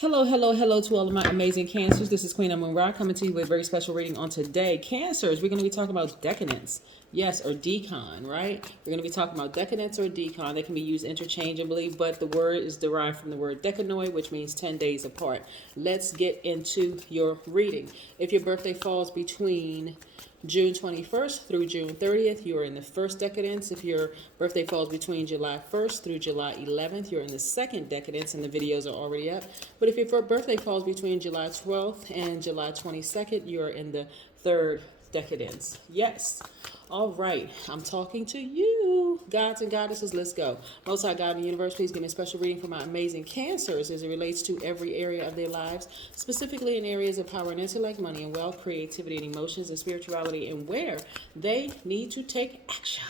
Hello, hello, hello to all of my amazing Cancers. This is Queen Amun Ra coming to you with a very special reading on today. Cancers, we're going to be talking about decadence. Yes, or decon, right? We're going to be talking about decadence or decon. They can be used interchangeably, but the word is derived from the word decanoid, which means 10 days apart. Let's get into your reading. If your birthday falls between June 21st through June 30th, you are in the first decadence. If your birthday falls between July 1st through July 11th, you're in the second decadence, and the videos are already up. But if your birthday falls between July 12th and July 22nd, you're in the third decadence. Yes. All right. I'm talking to you, gods and goddesses. Let's go. Most High God in the universe, please give me a special reading for my amazing Cancers as it relates to every area of their lives, specifically in areas of power and intellect, money and wealth, creativity and emotions, and spirituality, and where they need to take action.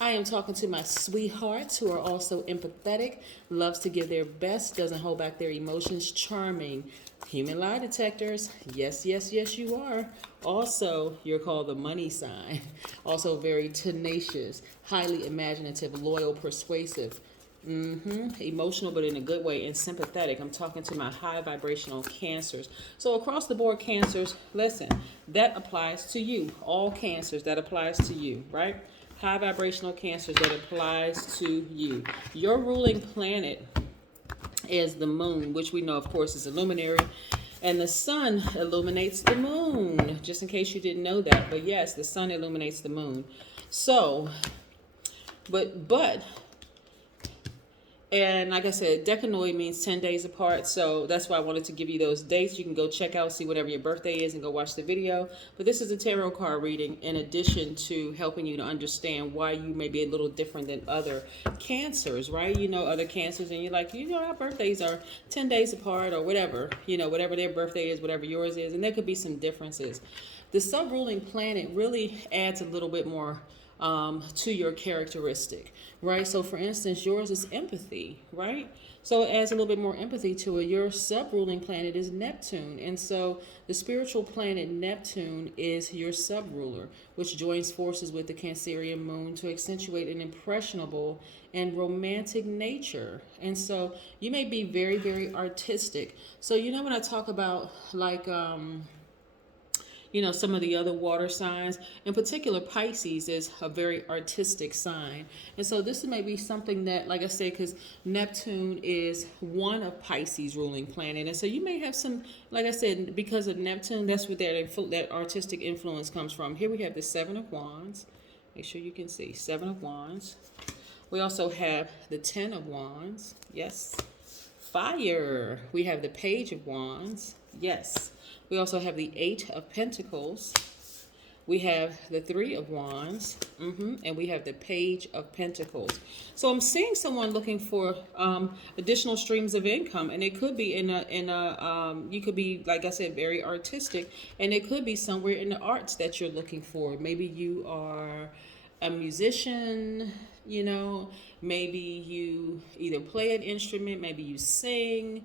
I am talking to my sweethearts who are also empathetic, loves to give their best, doesn't hold back their emotions, charming, human lie detectors. Yes, yes, yes, you are. Also, you're called the money sign. Also very tenacious, highly imaginative, loyal, persuasive. Emotional, but in a good way, and sympathetic. I'm talking to my high vibrational Cancers. So across the board, Cancers, listen, that applies to you. All Cancers, that applies to you, right? High vibrational Cancers, that applies to you. Your ruling planet is the moon, which we know, of course, is a luminary. And the sun illuminates the moon, just in case you didn't know that. But yes, the sun illuminates the moon. So, and like I said, decanoid means 10 days apart. So that's why I wanted to give you those dates. You can go check out, see whatever your birthday is, and go watch the video. But this is a tarot card reading in addition to helping you to understand why you may be a little different than other Cancers, right? You know, other Cancers, and you're like, you know, our birthdays are 10 days apart or whatever, you know, whatever their birthday is, whatever yours is. And there could be some differences. The sub-ruling planet really adds a little bit more to your characteristic, right? So for instance, yours is empathy, right? So it adds a little bit more empathy to it. Your sub-ruling planet is Neptune. And so the spiritual planet Neptune is your sub-ruler, which joins forces with the Cancerian moon to accentuate an impressionable and romantic nature. And so you may be very, very artistic. So, you know, when I talk about like, you know, some of the other water signs, in particular Pisces is a very artistic sign. And so this may be something that, like I said, because Neptune is one of Pisces ruling planet. And so you may have some, like I said, because of Neptune, that's where that artistic influence comes from. Here we have the Seven of Wands. Make sure you can see Seven of Wands. We also have the Ten of Wands. Yes. Fire. We have the Page of Wands. Yes. We also have the Eight of Pentacles. We have the Three of Wands. And we have the Page of Pentacles. So I'm seeing someone looking for additional streams of income. And it could be you could be, like I said, very artistic. And it could be somewhere in the arts that you're looking for. Maybe you are a musician, you know, maybe you either play an instrument, maybe you sing,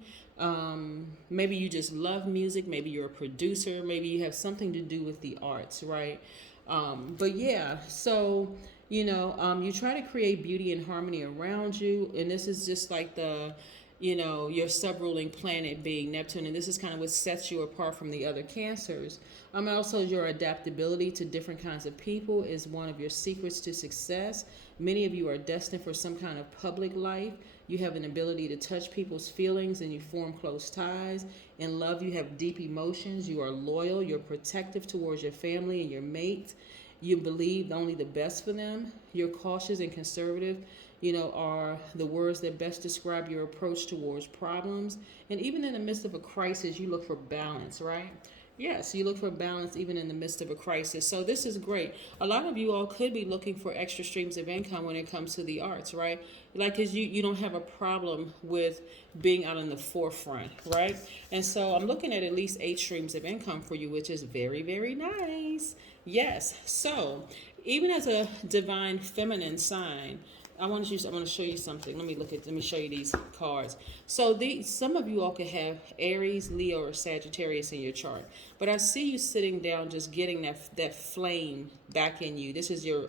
maybe you just love music, maybe you're a producer, maybe you have something to do with the arts, right? But yeah, so, you know, you try to create beauty and harmony around you, and this is just like the, you know, your sub-ruling planet being Neptune, and this is kind of what sets you apart from the other Cancers. Also, your adaptability to different kinds of people is one of your secrets to success. Many of you are destined for some kind of public life. You have an ability to touch people's feelings and you form close ties. In love, you have deep emotions. You are loyal. You're protective towards your family and your mate. You believe only the best for them. You're cautious and conservative, you know, are the words that best describe your approach towards problems. And even in the midst of a crisis, you look for balance, right? Yes, you look for balance even in the midst of a crisis. So this is great. A lot of you all could be looking for extra streams of income when it comes to the arts, right? Like, because you don't have a problem with being out in the forefront, right? And so I'm looking at least 8 streams of income for you, which is very, very nice. Yes. So even as a divine feminine sign, I want to show you something. Let me show you these cards. So some of you all could have Aries, Leo, or Sagittarius in your chart. But I see you sitting down just getting that flame back in you. This is your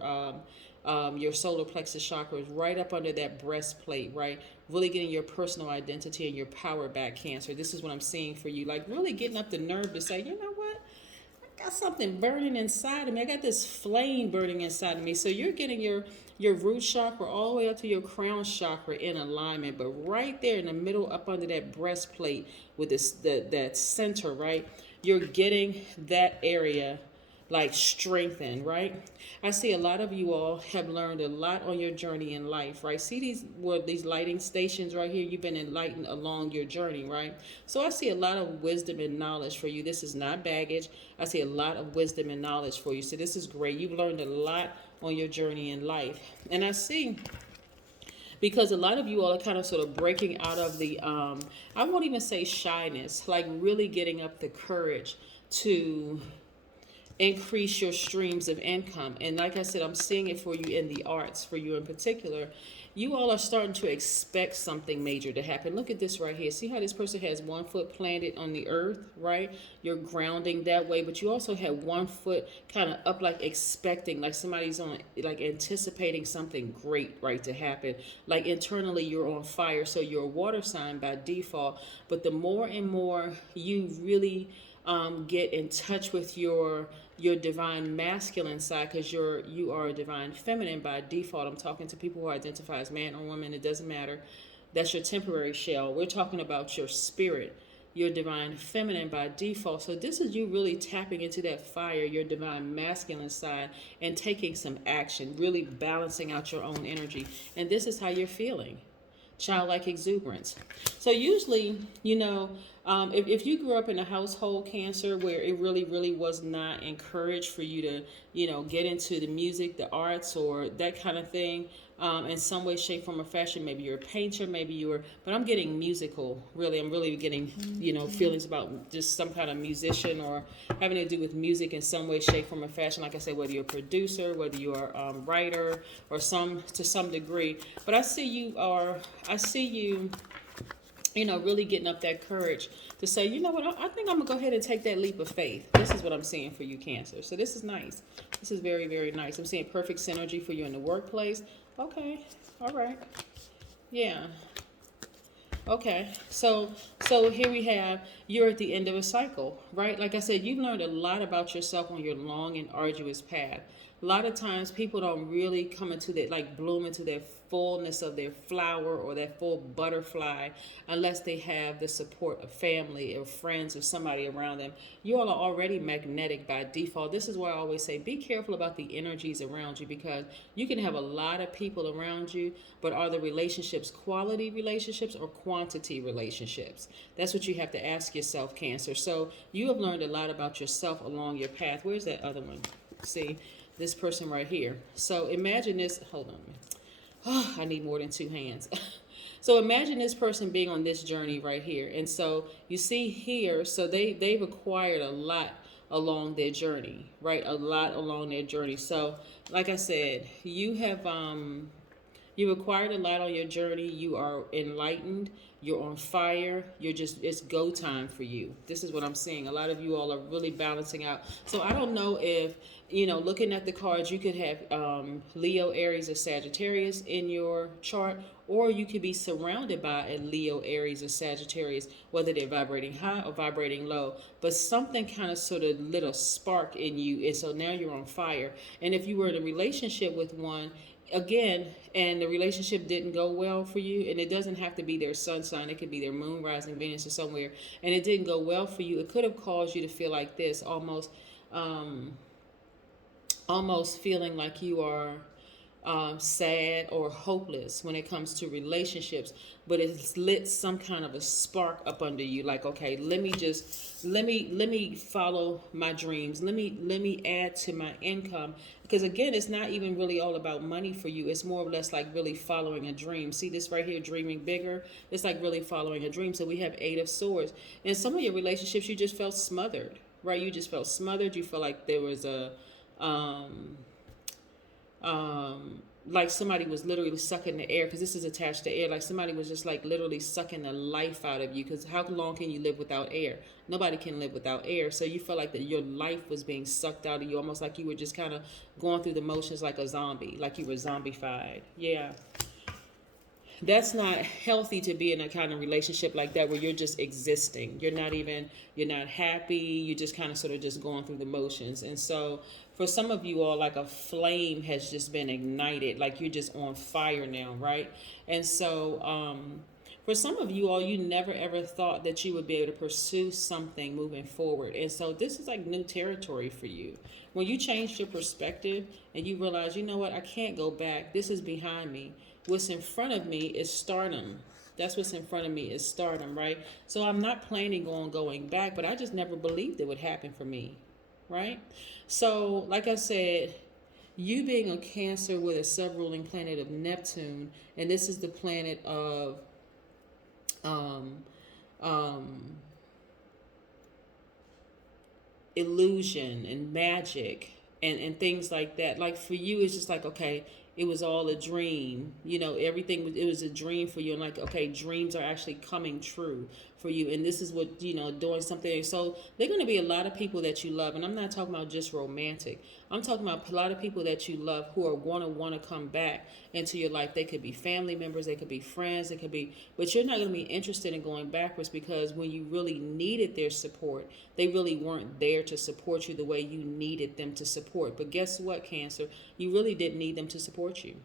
your solar plexus chakra is right up under that breastplate, right? Really getting your personal identity and your power back, Cancer. This is what I'm seeing for you. Like really getting up the nerve to say, you know what? I got something burning inside of me. I got this flame burning inside of me. So you're getting your root chakra all the way up to your crown chakra in alignment, but right there in the middle, up under that breastplate with this that center, right? You're getting that area like strengthened, right? I see a lot of you all have learned a lot on your journey in life, right? See these lighting stations right here? You've been enlightened along your journey, right? So I see a lot of wisdom and knowledge for you. This is not baggage. I see a lot of wisdom and knowledge for you. So this is great. You've learned a lot on your journey in life. And I see, because a lot of you all are kind of sort of breaking out of the, I won't even say shyness, like really getting up the courage to increase your streams of income. And like I said, I'm seeing it for you in the arts, for you in particular. You all are starting to expect something major to happen. Look at this right here. See how this person has 1 foot planted on the earth, right? You're grounding that way, but you also have 1 foot kind of up, like expecting, like somebody's on, like anticipating something great, right, to happen. Like internally you're on fire, so you're a water sign by default. But the more and more you really get in touch with your divine masculine side, because you are a divine feminine by default. I'm talking to people who identify as man or woman. It doesn't matter. That's your temporary shell. We're talking about your spirit, your divine feminine by default. So this is you really tapping into that fire, your divine masculine side, and taking some action, really balancing out your own energy. And this is how you're feeling. Childlike exuberance. So usually, you know, if you grew up in a household, Cancer, where it really was not encouraged for you to, you know, get into the music, the arts, or that kind of thing, in some way, shape, form, or fashion, maybe you're a painter, maybe you were, but I'm getting musical, really. I'm really getting, you know, feelings about just some kind of musician or having to do with music in some way, shape, form, or fashion. Like I said, whether you're a producer, whether you are a writer, or to some degree. But I see you, you know, really getting up that courage to say, you know what, I think I'm going to go ahead and take that leap of faith. This is what I'm seeing for you, Cancer. So this is nice. This is very, very nice. I'm seeing perfect synergy for you in the workplace. Okay. All right. Yeah. Okay. So here we have, you're at the end of a cycle, right? Like I said, you've learned a lot about yourself on your long and arduous path. A lot of times people don't really come into that, like bloom into their fullness of their flower or that full butterfly unless they have the support of family or friends or somebody around them. You all are already magnetic by default. This is why I always say be careful about the energies around you, because you can have a lot of people around you, but are the relationships quality relationships or quantity relationships? That's what you have to ask yourself, Cancer. So you have learned a lot about yourself along your path. Where's that other one? See? This person right here. So imagine this. Hold on. Oh, I need more than 2 hands. So imagine this person being on this journey right here. And so you see here, so they've acquired a lot along their journey, right? A lot along their journey. So like I said, you've acquired a lot on your journey. You are enlightened. You're on fire. It's go time for you. This is what I'm seeing. A lot of you all are really balancing out. So I don't know if, you know, looking at the cards, you could have Leo, Aries, or Sagittarius in your chart, or you could be surrounded by a Leo, Aries, or Sagittarius, whether they're vibrating high or vibrating low. But something kind of sort of lit a spark in you, and so now you're on fire. And if you were in a relationship with one, again, and the relationship didn't go well for you, and it doesn't have to be their sun sign, it could be their moon, rising, Venus, or somewhere, and it didn't go well for you, it could have caused you to feel like this, almost feeling like you are sad or hopeless when it comes to relationships, but it's lit some kind of a spark up under you, like, okay, let me follow my dreams, let me add to my income, because again, it's not even really all about money for you. It's more or less like really following a dream. See this right here, dreaming bigger? It's like really following a dream. So we have 8 of Swords. In some of your relationships, you just felt smothered, right? You just felt smothered. You felt like there was a like somebody was literally sucking the air, because this is attached to air, like somebody was just like literally sucking the life out of you, because how long can you live without air? Nobody can live without air. So you felt like that your life was being sucked out of you, almost like you were just kind of going through the motions like a zombie, like you were zombified. Yeah, that's not healthy, to be in a kind of relationship like that where you're just existing. You're not happy. You're just kind of sort of just going through the motions. And so for some of you all, like a flame has just been ignited, like you're just on fire now, right? And so for some of you all, you never ever thought that you would be able to pursue something moving forward. And so this is like new territory for you. When you changed your perspective and you realize, you know what, I can't go back. This is behind me. What's in front of me is stardom. That's what's in front of me is stardom, right? So I'm not planning on going back, but I just never believed it would happen for me, right? So, like I said, you being a Cancer with a sub-ruling planet of Neptune, and this is the planet of illusion and magic and things like that. Like for you, it's just like, okay, it was all a dream. You know, everything was, it was a dream for you. And like, okay, dreams are actually coming true for you. And this is what, you know, doing something. So there are going to be a lot of people that you love. And I'm not talking about just romantic. I'm talking about a lot of people that you love who are going to want to come back into your life. They could be family members. They could be friends. They could be, but you're not going to be interested in going backwards, because when you really needed their support, they really weren't there to support you the way you needed them to support. But guess what, Cancer? You really didn't need them to support you.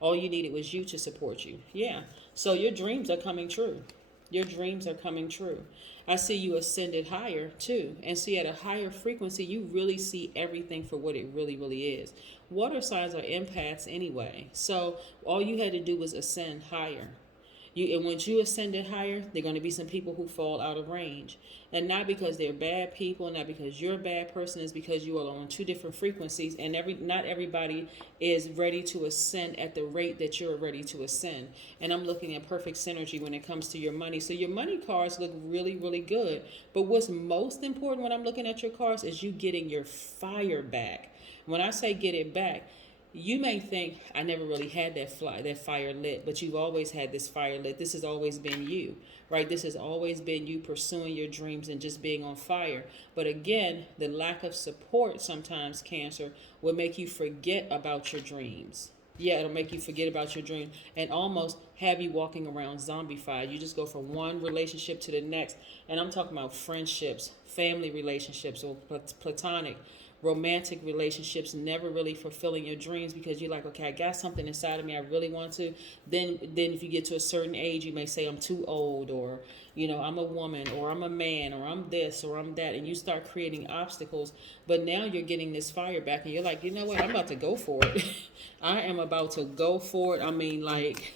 All you needed was you to support you. Yeah. So your dreams are coming true. Your dreams are coming true. I see you ascended higher too. And see, at a higher frequency, you really see everything for what it really, really is. Water signs are empaths anyway. So all you had to do was ascend higher. And once you ascended higher, there are going to be some people who fall out of range. And not because they're bad people, not because you're a bad person, it's because you are on two different frequencies, and not everybody is ready to ascend at the rate that you're ready to ascend. And I'm looking at perfect synergy when it comes to your money. So your money cards look really, really good. But what's most important when I'm looking at your cards is you getting your fire back. When I say get it back, you may think, I never really had that fire lit, but you've always had this fire lit. This has always been you, right? This has always been you pursuing your dreams and just being on fire. But again, the lack of support sometimes, Cancer, will make you forget about your dreams. Yeah, it'll make you forget about your dream and almost have you walking around zombified. You just go from one relationship to the next. And I'm talking about friendships, family relationships, or platonic, romantic relationships, never really fulfilling your dreams, because you're like, okay, I got something inside of me I really want to. Then if you get to a certain age, you may say, I'm too old, or, you know, I'm a woman, or I'm a man, or I'm this, or I'm that. And you start creating obstacles. But now you're getting this fire back, and you're like, you know what? I'm about to go for it. I am about to go for it. I mean, like,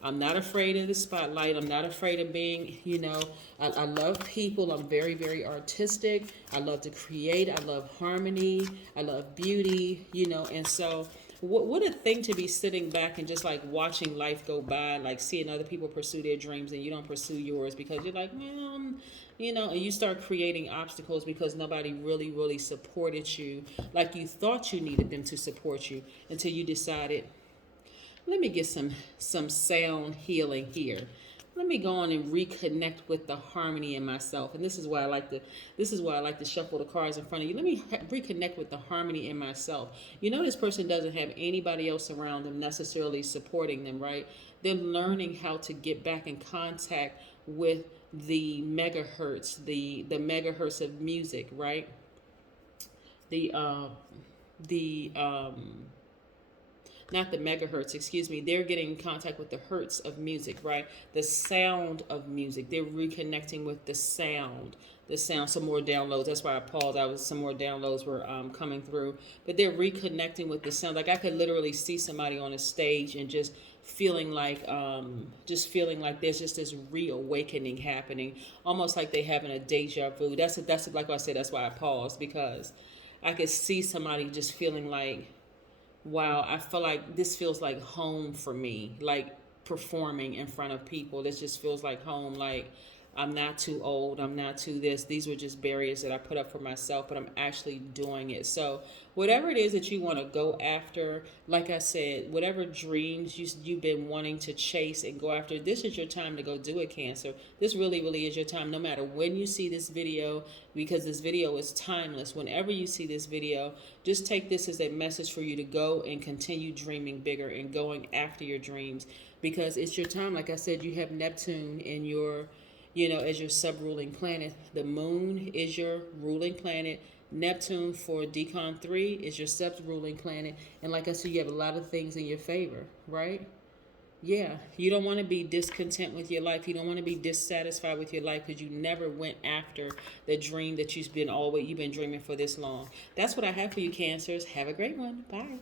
I'm not afraid of the spotlight. I'm not afraid of being, you know, I love people. I'm very, very artistic. I love to create. I love harmony. I love beauty, you know. And so what a thing to be sitting back and just like watching life go by, like seeing other people pursue their dreams and you don't pursue yours because you're like, man, you know, and you start creating obstacles because nobody really, really supported you like you thought you needed them to support you, until you decided, let me get some sound healing here. Let me go on and reconnect with the harmony in myself. And this is why I like to shuffle the cards in front of you. Let me reconnect with the harmony in myself. You know, this person doesn't have anybody else around them necessarily supporting them, right? They're learning how to get back in contact with the megahertz, the megahertz of music, right? Not the megahertz, excuse me. They're getting in contact with the hertz of music, right? The sound of music. They're reconnecting with the sound. Some more downloads. That's why I paused. Some more downloads were coming through. But they're reconnecting with the sound. Like I could literally see somebody on a stage and just feeling like there's just this reawakening happening, almost like they having a deja vu. That's like I said. That's why I paused, because I could see somebody just feeling like, wow, I feel like this feels like home for me, like performing in front of people. This just feels like home. Like I'm not too old, I'm not too this. These were just barriers that I put up for myself, but I'm actually doing it. So whatever it is that you want to go after, like I said, whatever dreams you've been wanting to chase and go after, this is your time to go do it, Cancer. This really, really is your time, no matter when you see this video, because this video is timeless. Whenever you see this video, just take this as a message for you to go and continue dreaming bigger and going after your dreams, because it's your time. Like I said, you have Neptune in your, as your sub-ruling planet. The moon is your ruling planet. Neptune for Decan 3 is your sub-ruling planet. And like I said, you have a lot of things in your favor, right? Yeah, you don't want to be discontent with your life. You don't want to be dissatisfied with your life because you never went after the dream that you've been dreaming for this long. That's what I have for you, Cancers. Have a great one. Bye.